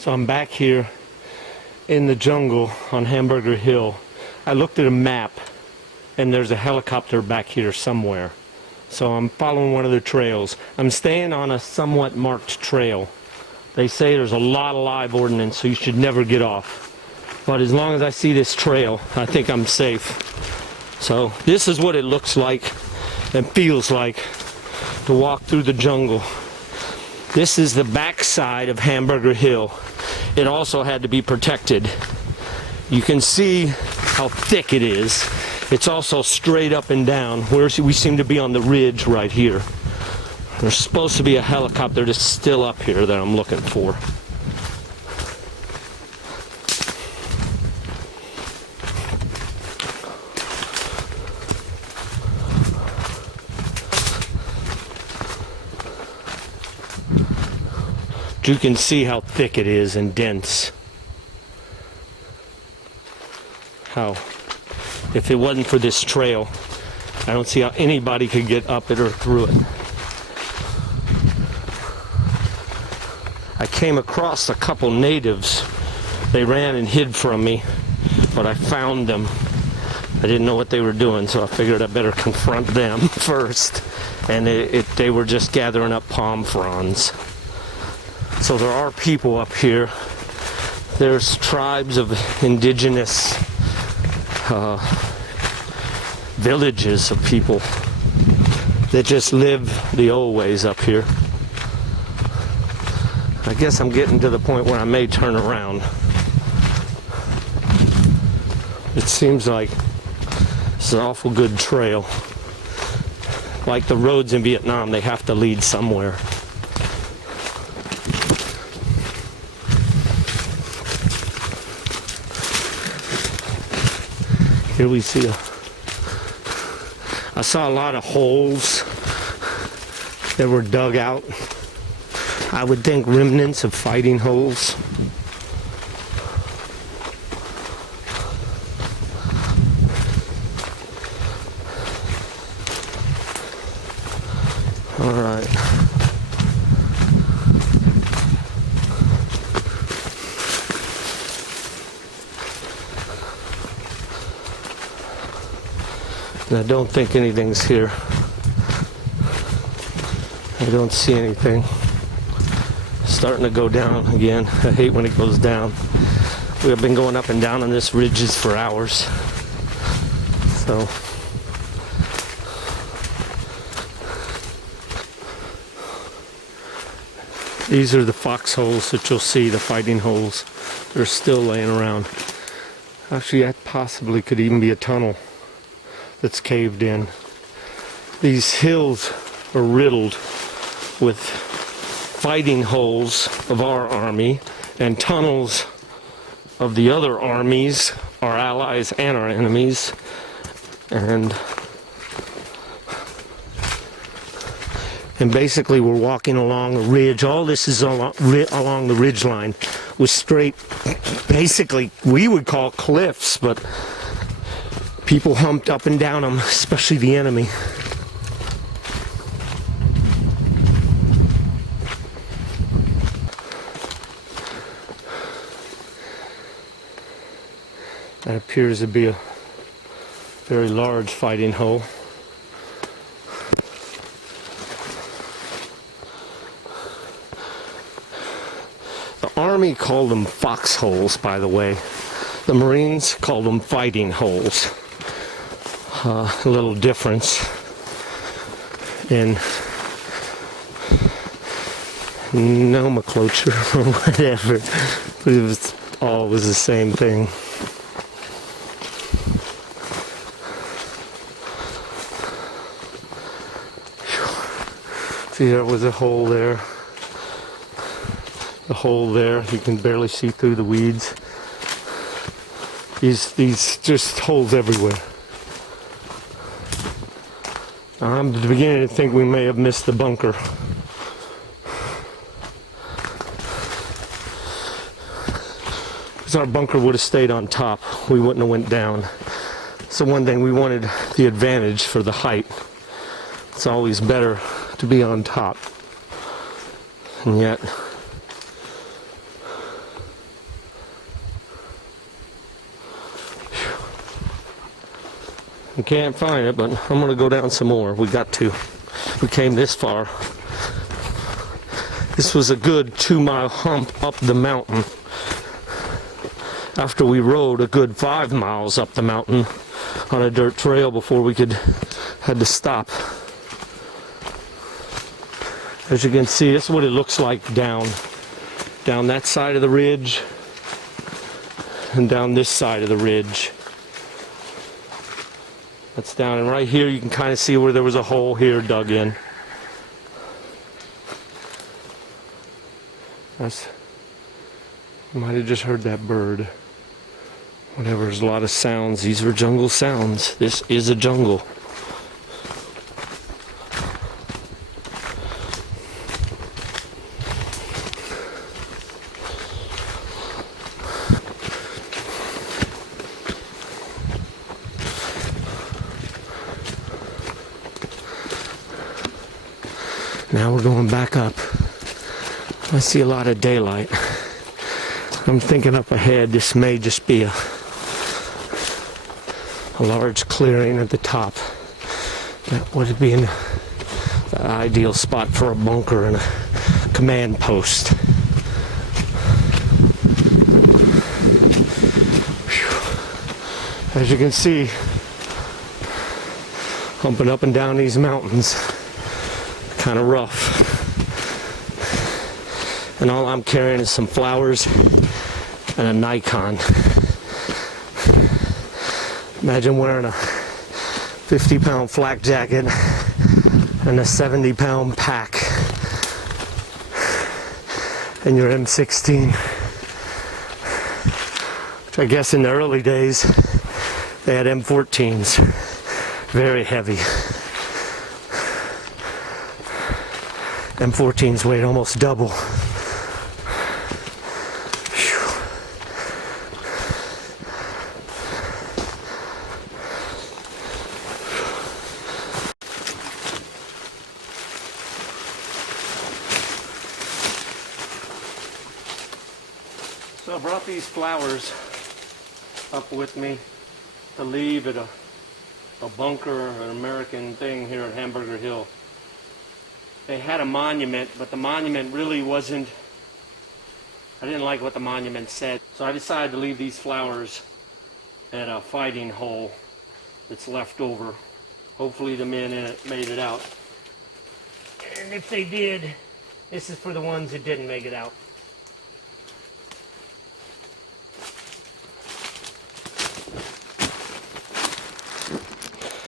So I'm back here in the jungle on Hamburger Hill. I looked at a map and there's a helicopter back here somewhere. So I'm following one of the trails. I'm staying on a somewhat marked trail. They say there's a lot of live ordnance, so you should never get off. But as long as I see this trail, I think I'm safe. So this is what it looks like and feels like to walk through the jungle. This is the backside of Hamburger Hill. It also had to be protected. You can see how thick it is. It's also straight up and down. We seem to be on the ridge right here. There's supposed to be a helicopter that's still up here that I'm looking for. You can see how thick it is and dense. How, if it wasn't for this trail, I don't see how anybody could get up it or through it. I came across a couple natives. They ran and hid from me, but I found them. I didn't know what they were doing, so I figured I better confront them first. And they were just gathering up palm fronds. So there are people up here. There's tribes of indigenous villages of people that just live the old ways up here. I guess I'm getting to the point where I may turn around. It seems like it's an awful good trail. Like the roads in Vietnam, they have to lead somewhere. Here we see I saw a lot of holes that were dug out. I would think remnants of fighting holes. All right. I don't think anything's here. I don't see anything. Starting to go down again. I hate when it goes down. We have been going up and down on this ridges for hours. So these are the foxholes that you'll see, the fighting holes. They're still laying around. Actually, that possibly could even be a tunnel that's caved in. These hills are riddled with fighting holes of our army and tunnels of the other armies, our allies and our enemies. And basically we're walking along a ridge. All this is along the ridge line with straight, basically we would call cliffs, but people humped up and down them, especially the enemy. That appears to be a very large fighting hole. The Army called them foxholes, by the way. The Marines called them fighting holes. A little difference in nomenclature or whatever, but it was always the same thing. See, there was a hole there. The hole there, you can barely see through the weeds. These just holes everywhere. I'm beginning to think we may have missed the bunker. Because our bunker would have stayed on top, we wouldn't have went down. So one thing, we wanted the advantage for the height. It's always better to be on top. And yet, I can't find it, but I'm gonna go down some more. We got to. We came this far. This was a good 2-mile hump up the mountain. After we rode a good 5 miles up the mountain on a dirt trail before we had to stop. As you can see, this is what it looks like down that side of the ridge and down this side of the ridge. That's down, and right here you can kind of see where there was a hole here dug in. You might have just heard that bird. Whatever, there's a lot of sounds. These are jungle sounds. This is a jungle. Now we're going back up. I see a lot of daylight. I'm thinking up ahead this may just be a large clearing at the top. That would be the ideal spot for a bunker and a command post. Whew. As you can see, humping up and down these mountains, kind of rough. And all I'm carrying is some flowers and a Nikon. Imagine wearing a 50-pound flak jacket and a 70-pound pack and your M16, which I guess in the early days they had M14s, very heavy. M14s weighed almost double. So I brought these flowers up with me to leave at a bunker, an American thing here at Hamburger Hill. They had a monument, but the monument really wasn't, I didn't like what the monument said. So I decided to leave these flowers at a fighting hole that's left over. Hopefully the men in it made it out. And if they did, this is for the ones that didn't make it out.